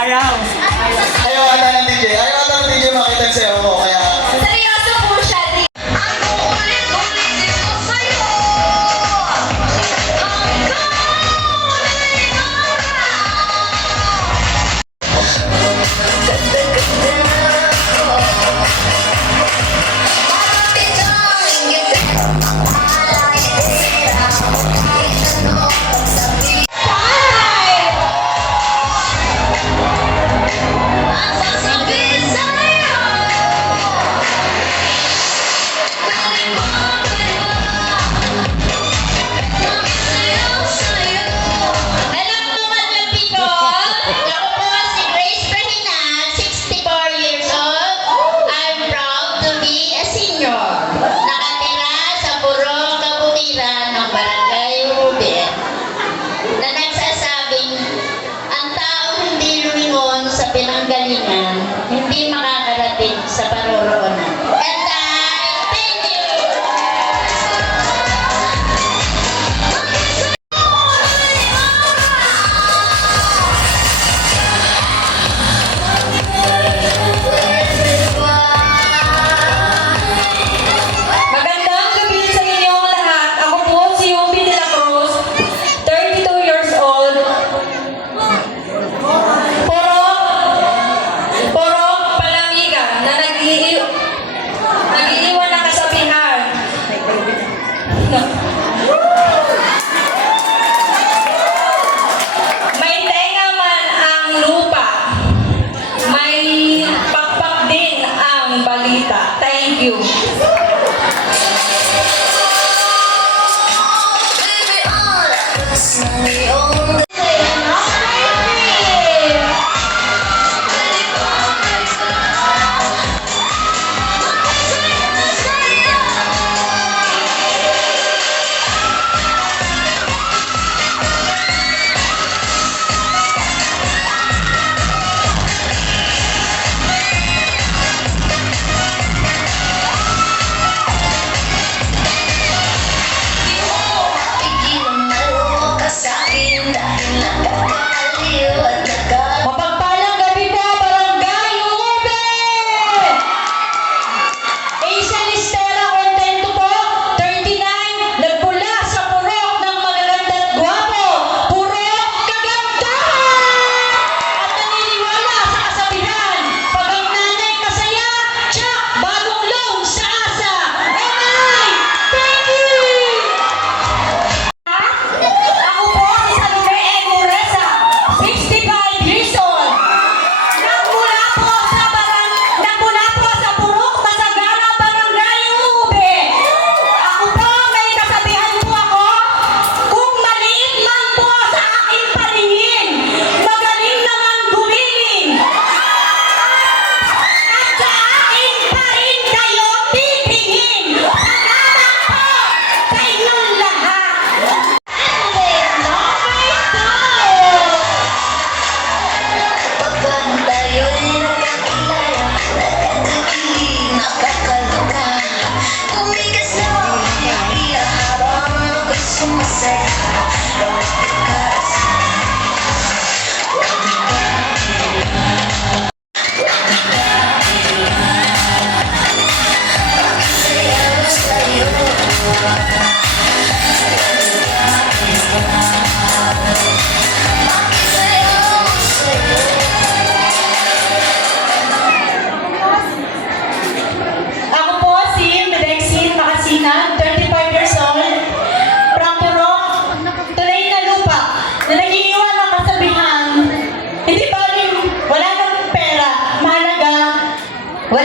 Ayaw! Ayaw ata ng DJ. Ayaw ata ng DJ makita sa'yo. Kaya... Sorry.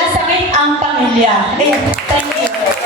Walang sakit ang pamilya. Ayan, thank you.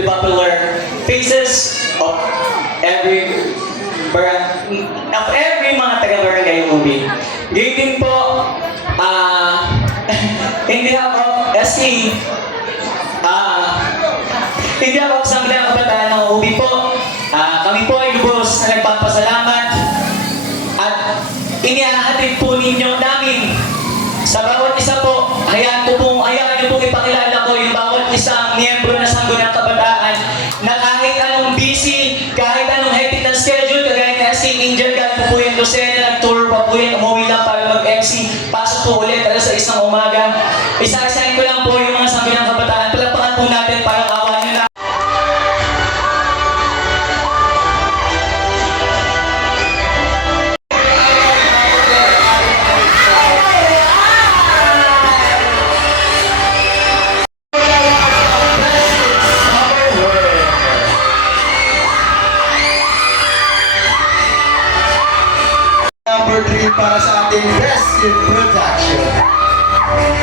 the popular faces of every bar of every mga taga-barangay movie. Greeting po, uh, in behalf of SE, uh, in behalf para sa ating best in production.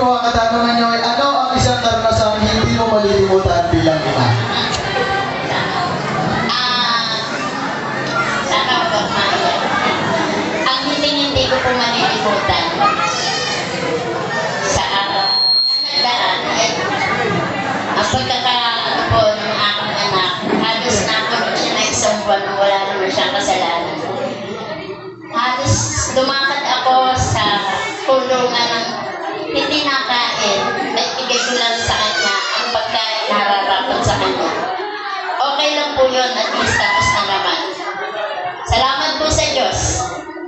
Ko ang katanungan nyo ay ano ang isang karanasan hindi mo malilimutan bilang ina? Ah, ako. Ang hindi hindi ko po malilimutan sa araw na daan ay ang pagkakaano po ng anak. Halos nakulong siya na isang buwan wala naman siyang kasalanan. Halos lumakad ako sa kulungan ng. Lang sa kanya ang pagkain na nararapat sa kanya. Okay lang po yun at least tapos na naman. Salamat po sa Diyos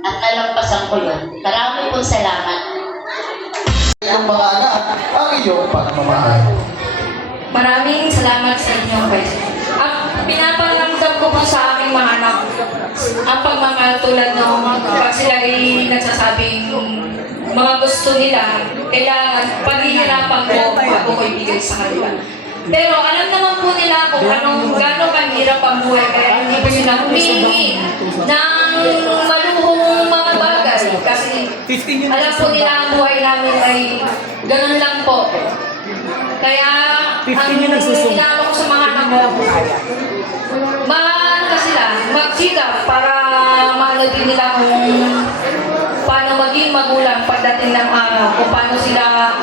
at nalampasan ko yun. Marami po salamat. Iyong mga anak ang iyong pagmamahal. Maraming salamat sa inyong question. Ang pinaparamdam ko po sa aking mga anak, ang pagmamahal tulad nung pag sila ay nagsasabing mga gusto nila, kailangan paghihirapan ko bago ko ibigay sa kanila. Pero alam naman po nila kung anong gano'ng kahirap ang buhay, kaya hindi po sila humihingi ng maluhong mga bagay. Kasi alam po nila ang buhay namin ay ganun lang po. Kaya, ang inaano ko sa mga anak ko, maano sila, magsikap para maano din nila kung maging magulang pagdating ng araw, kung paano sila,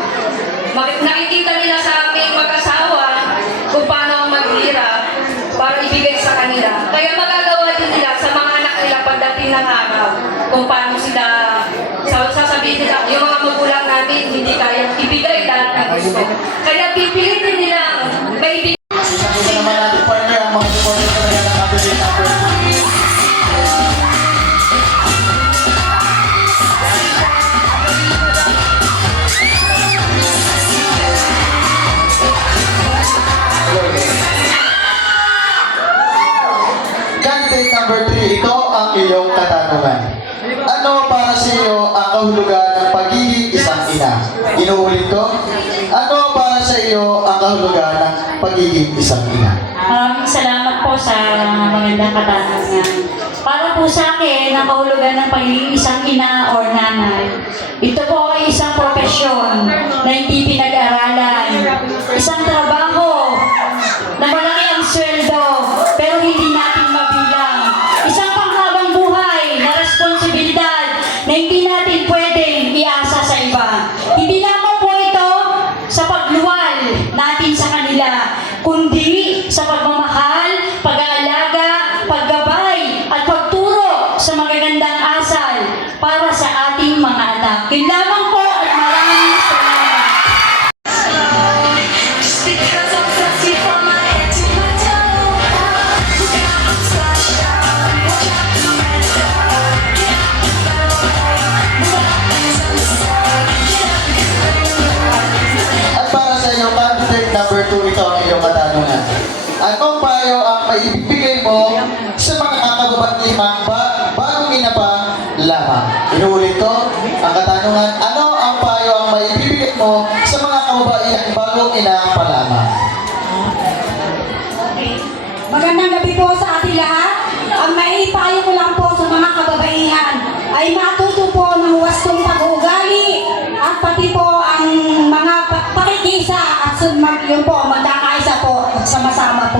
nakikita nila sa aming mag-asawa, kung paano ang maghirap para ibigay sa kanila. Kaya magagawa din nila sa mga anak nila pagdating ng araw, kung paano sila, sa- sasabihin nila, yung mga magulang namin hindi kaya ibigay lahat ng gusto. Kaya pipilitin nila maibigay ito ang iyong katanungan. Ano para sa iyo ang kahulugan ng pagiging isang ina? Inuulit ko. Ano para sa iyo ang kahulugan ng pagiging isang ina? Maraming salamat po sa magandang katanungan. Para po sa akin, ang kahulugan ng pagiging isang ina or nanay, ito po ay isang profesyon na hindi pinag-aralan. Isang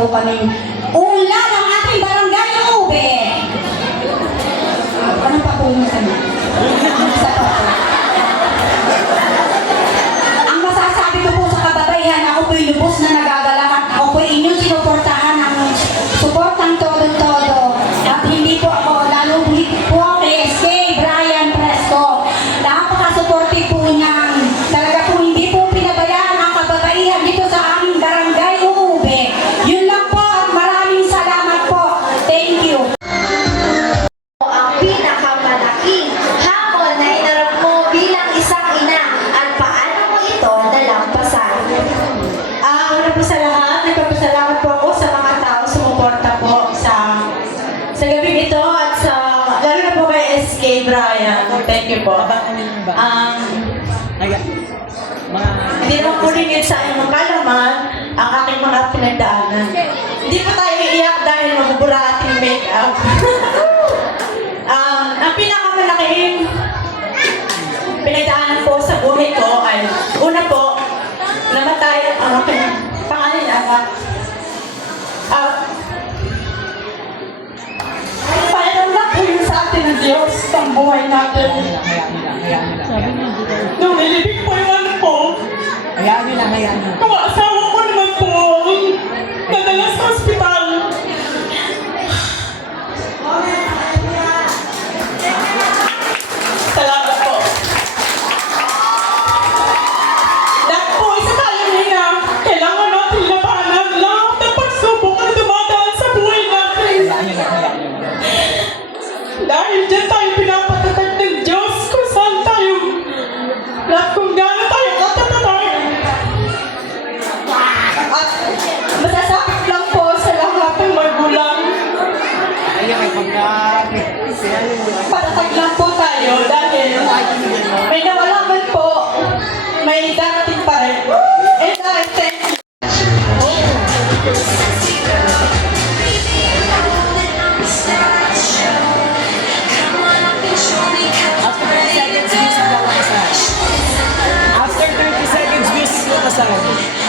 po kami. Ulan anak. At painalak ko yun sa atin ng Diyos ang buhay natin. Nung nilibig po yung anak ko, hayaan nila, hayaan nila. Kumakasama Patatag lang po tayo dahil may nawalaman po, may darating pa rin. And I thank you. After 30 seconds, this is